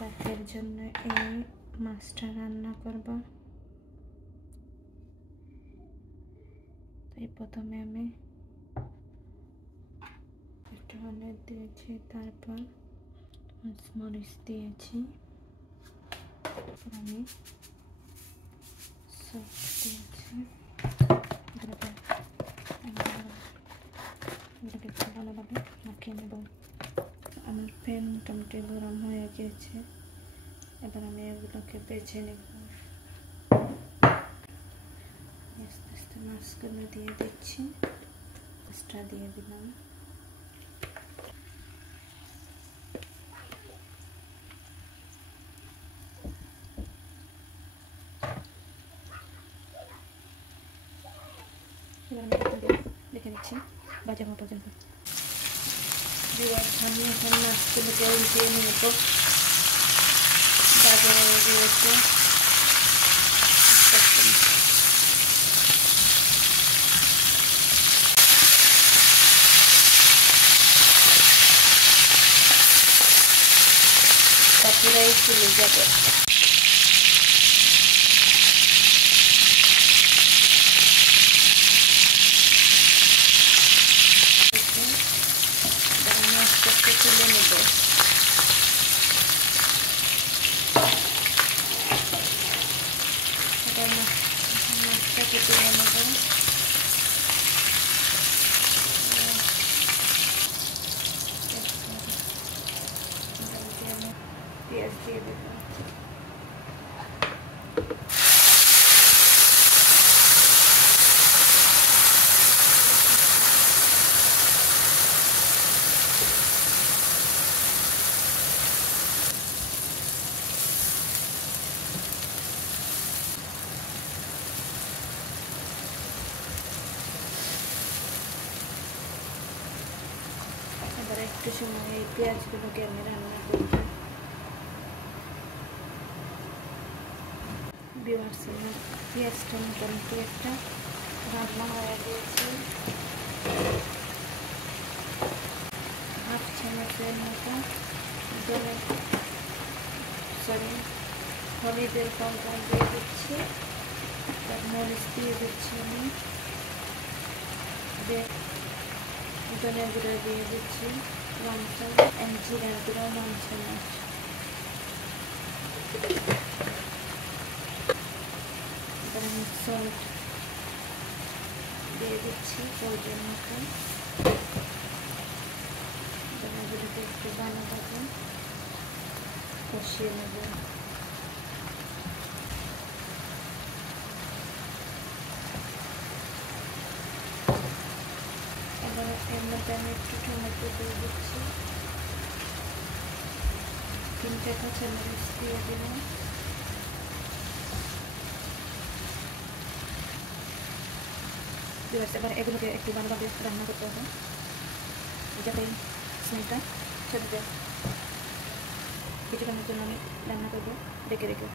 রাতের জন্য এই মাছটা রান্না করব। তাই প্রথমে আমি একটু হলুদ দিয়েছি, তারপর মরিচ দিয়েছি, আমি সস দিয়েছি। এটাকে একটু ভালোভাবে মাখিয়ে নেব। আমার প্যান মোটামুটি গরম হয়ে গিয়েছে, এবার আমি এগুলোকে বেছে নেব। আস্তে আস্তে মাছগুলো দিয়ে দিচ্ছি, মাছটা দিয়ে দিলাম। দেখে নিচ্ছি বাজার মতো পর্যন্ত। আমি এখন মাছগুলোকে উল্টিয়ে নেব। বাজার হয়ে গিয়েছে, পুরাই ফুলে যাবে। আমি আস্তে আস্তে তুলে নেব। এবার মাছটাকে তুলে নেব। পেঁয়াজ দিয়ে দেব। এবার একটু সময় এই পেঁয়াজগুলোকে আমি রান্না করব। পেঁয়াজটা মোটামুটি একটা রান্না হয়ে গিয়েছে। হাফ চামচের মতো হলুদের পাউডার দিয়ে দিচ্ছি, তার মরিচ দিয়ে দিচ্ছি, আমি ধনিয়া গুঁড়ো দিয়ে দিচ্ছি, জিরার গুঁড়ো, 1 চামচ। এবার আমি সল্ট দিয়ে দিচ্ছি পরিমাণ মতো। এগুলোকে একটু ভালোভাবে কষিয়ে নেব। এবার এর মধ্যে আমি একটু টমেটো দিয়ে দিচ্ছি, 3টে কাঁচামরিচ দিয়ে দিলাম। এবার এগুলোকে একটু ভালোভাবে রান্না করতে হবে, যাতে স্মেলটা ছেড়ে দেয়। কিছুক্ষণের জন্য আমি রান্না করবো রেখে রেখে।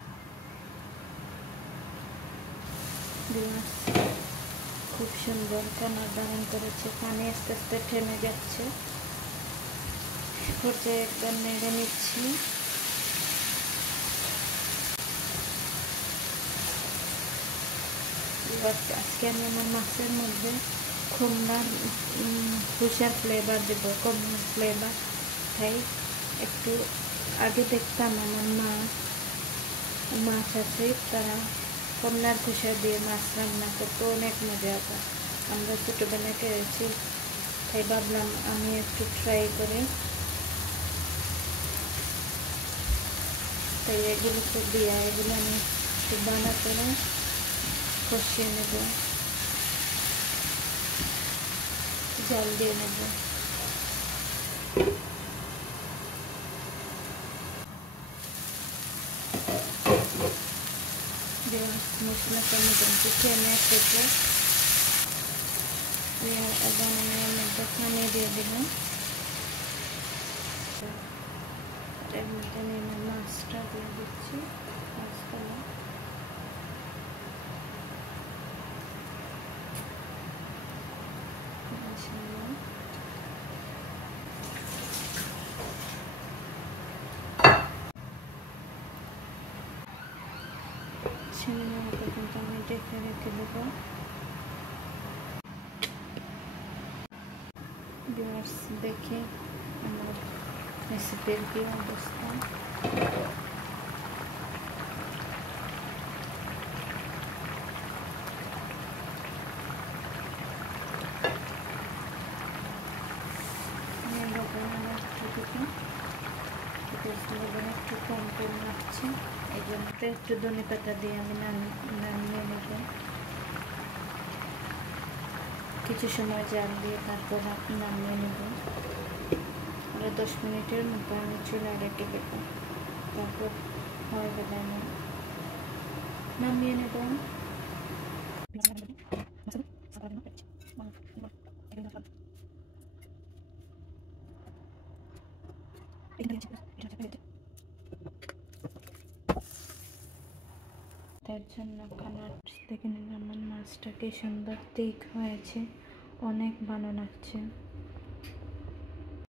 খুব সুন্দর কালার ধারণ করেছে, পানি আস্তে আস্তে থেমে যাচ্ছে। পর্যায়ে একবার নেড়ে নিচ্ছি। আজকে আমি আমার মাছের মধ্যে কুমড়ার খুশার ফ্লেভার দেব, কুমড়ার ফ্লেভার। তাই একটু আগে দেখতাম আমার মাছ আছে, তারা কমলার খোসা দিয়ে মাছ রান্না করতে অনেক মজা হতো। আমরা ছোটোবেলায় খেয়েছি, তাই ভাবলাম আমি একটু ট্রাই করে। তাই এগুলোকে দিয়ে এগুলো আমি একটু ভালো করে কষিয়ে নেব, জল দিয়ে নেব। মশলাটা মোটামুটি টেনে এসেছে, এবং আমি এর মধ্যে পানি দিয়ে দিলাম। এর মধ্যে আমি আমার মাছটা দিয়ে দিচ্ছি, মাছগুলো কষে নেওয়া পর্যন্ত আমি ডেকে রেখে দেবো। ভিউয়ার্স, দেখে আমার রেসিপির কি অবস্থা। লবণ একটু কম কম লাগছে, এই জন্য একটু ধনে পাতা দিয়ে আমি নামিয়ে নেব। কিছু সময় জাল দিয়ে তারপর নামিয়ে নেব। 10 মিনিটের মতো আমি চুলা রেখে দেবো, তারপর হয়ে গেলে আমি নামিয়ে নেব। তার জন্য কালার দেখে নিন আমার মাছটা কি সুন্দর ঠিক হয়েছে, অনেক ভালো লাগছে।